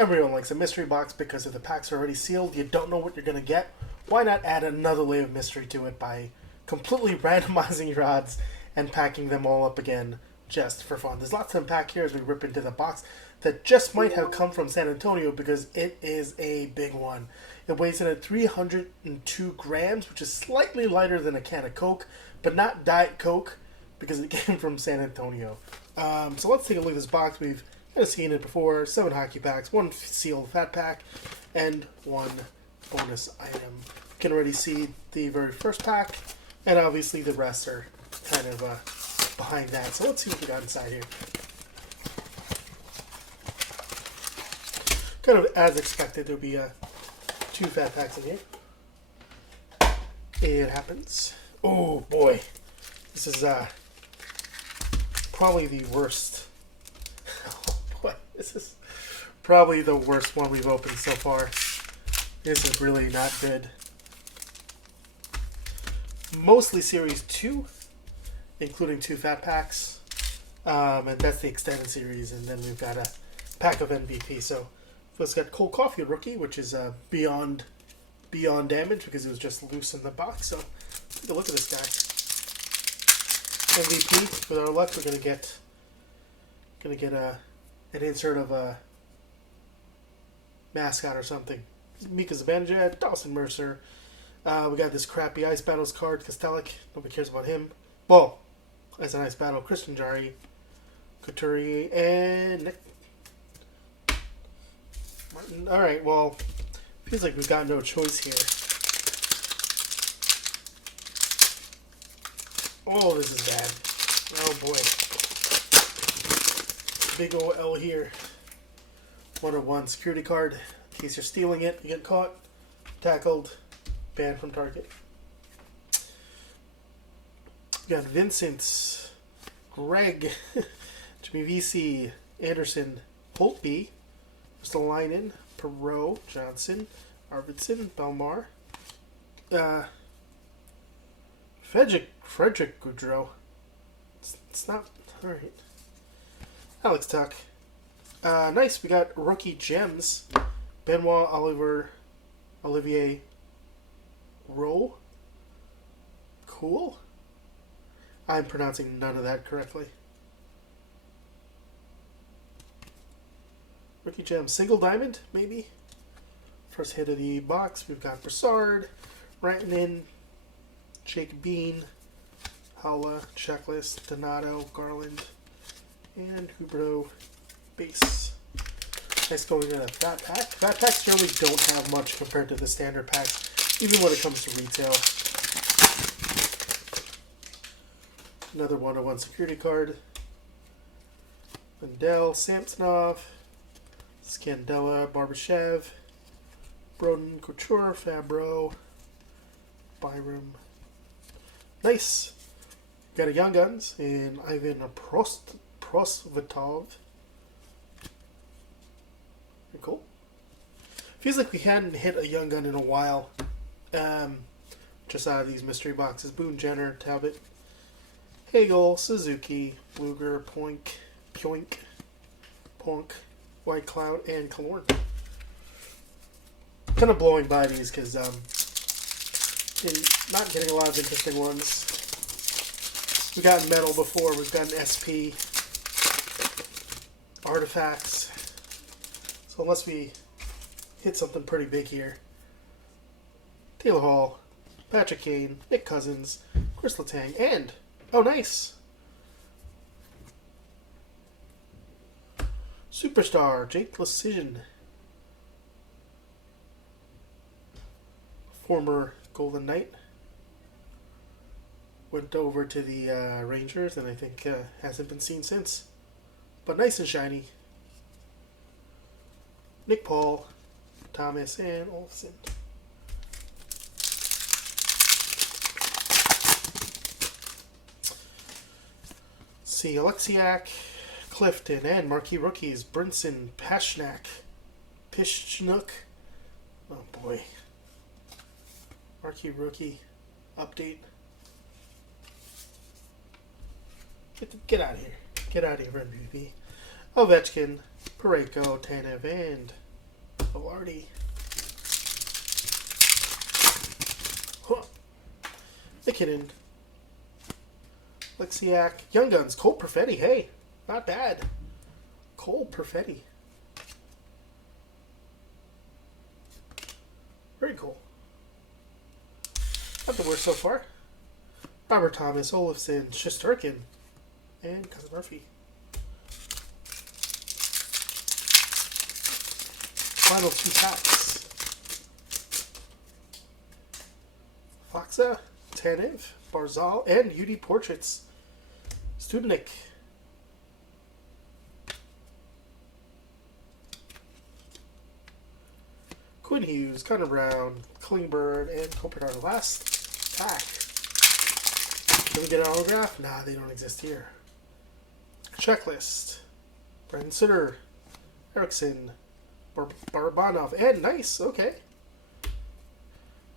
Everyone likes a mystery box because if the packs are already sealed, you don't know what you're going to get. Why not add another layer of mystery to it by completely randomizing your odds and packing them all up again just for fun? There's lots to unpack here as we rip into the box that just might have come from San Antonio because it is a big one. It weighs in at 302 grams, which is slightly lighter than a can of Coke, but not Diet Coke because it came from San Antonio. So let's take a look at this box. We've kind of seen it before. 7 hockey packs, 1 sealed fat pack, and 1 bonus item. You can already see the very first pack, and obviously the rest are kind of behind that. So let's see what we got inside here. Kind of as expected, there'll be 2 fat packs in here. It happens. Oh boy, this is probably the worst. Oh boy, this is probably the worst one we've opened so far. This is really not good. Mostly Series 2, including 2 fat packs. And that's the extended series, and then we've got a pack of MVP. So first got Cold Coffee Rookie, which is beyond damage because it was just loose in the box. So take a look at this guy. MVP. With our luck, we're gonna get an insert of a mascot or something. Mika Zibanejad, Dawson Mercer. We got this crappy Ice Battles card, Kostelic. Nobody cares about him. Well, as an Ice Battle, Christian Jarry, Couturier, and Nick Martin. Alright, well, feels like we've got no choice here. Oh, this is bad. Oh boy. Big ol' L here. 101 security card. In case you're stealing it, you get caught, tackled, banned from Target. We got Vincent, Greg, Jimmy VC, Anderson, Holtby, Stolainen, Perot, Johnson, Arvidsson, Belmar, Frederick Goudreau. It's not alright. Alex Tuck. Nice. We got rookie gems. Benoit Olivier Rowe. Cool. I'm pronouncing none of that correctly. Rookie gem. Single diamond, maybe? First hit of the box. We've got Brassard, Rantanen, Jake Bean, Howla, Checklist, Donato, Garland, and Huberto base. Nice going in a fat pack. Fat packs generally don't have much compared to the standard packs, even when it comes to retail. Another 101 security card. Lindell, Samsonov, Scandella, Barbashev, Broden, Couture, Fabro, Byram. Nice. Got a Young Guns in Ivan Prosvetov. Pretty cool. Feels like we hadn't hit a Young Gun in a while. Just out of these mystery boxes. Boone Jenner, Talbot, Hagel, Suzuki, Luger, Poink, White Cloud, and Killorn. Kind of blowing by these because not getting a lot of interesting ones. We got metal before. We've gotten SP, artifacts. So unless we hit something pretty big here, Taylor Hall, Patrick Kane, Nick Cousins, Chris Letang, and oh, nice. Superstar, Jake Lecision. Former Golden Knight. Went over to the Rangers and I think hasn't been seen since. But nice and shiny. Nick Paul, Thomas, and Olsen. See, Alexiak, Clifton, and marquee rookies, Brinson, Paschnak, Pishnuk. Oh boy. Marquee rookie update. Get out of here. Get out of here, MVP. Ovechkin, Pareko, Tanev, and Velarde. Huh. McKinnon. Lexiak. Young Guns. Cole Perfetti. Hey, not bad. Cole Perfetti. Very cool. Not the worst so far. Robert Thomas, Olafson, Shesterkin, and Cousin Murphy. Final 2 packs. Foxa, Tanev, Barzal, and UD Portraits. Studenick. Quinn Hughes, Connor Brown, Klingberg, and Kopitar. Last pack. Can we get an autograph? Nah, they don't exist here. Checklist. Brandon Sutter, Erickson, Barabanov, and nice, okay.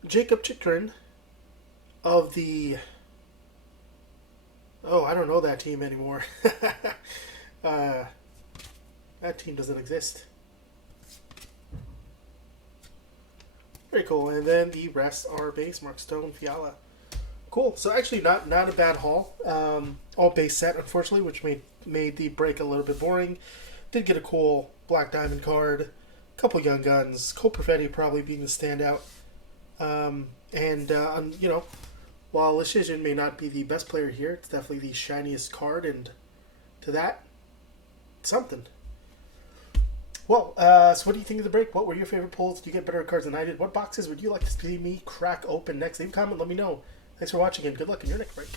Jacob Chikrin of the... Oh, I don't know that team anymore. That team doesn't exist. Very cool. And then the rest are base. Mark Stone, Fiala. Cool. So actually not a bad haul. All base set, unfortunately, which made the break a little bit boring. Did get a cool Black Diamond card. A couple Young Guns. Cole Perfetti probably being the standout. You know, while Leschyshyn may not be the best player here, it's definitely the shiniest card, and to that, something. Well, so what do you think of the break? What were your favorite pulls? Did you get better cards than I did? What boxes would you like to see me crack open next? Leave a comment, let me know. Thanks for watching, and good luck in your next break.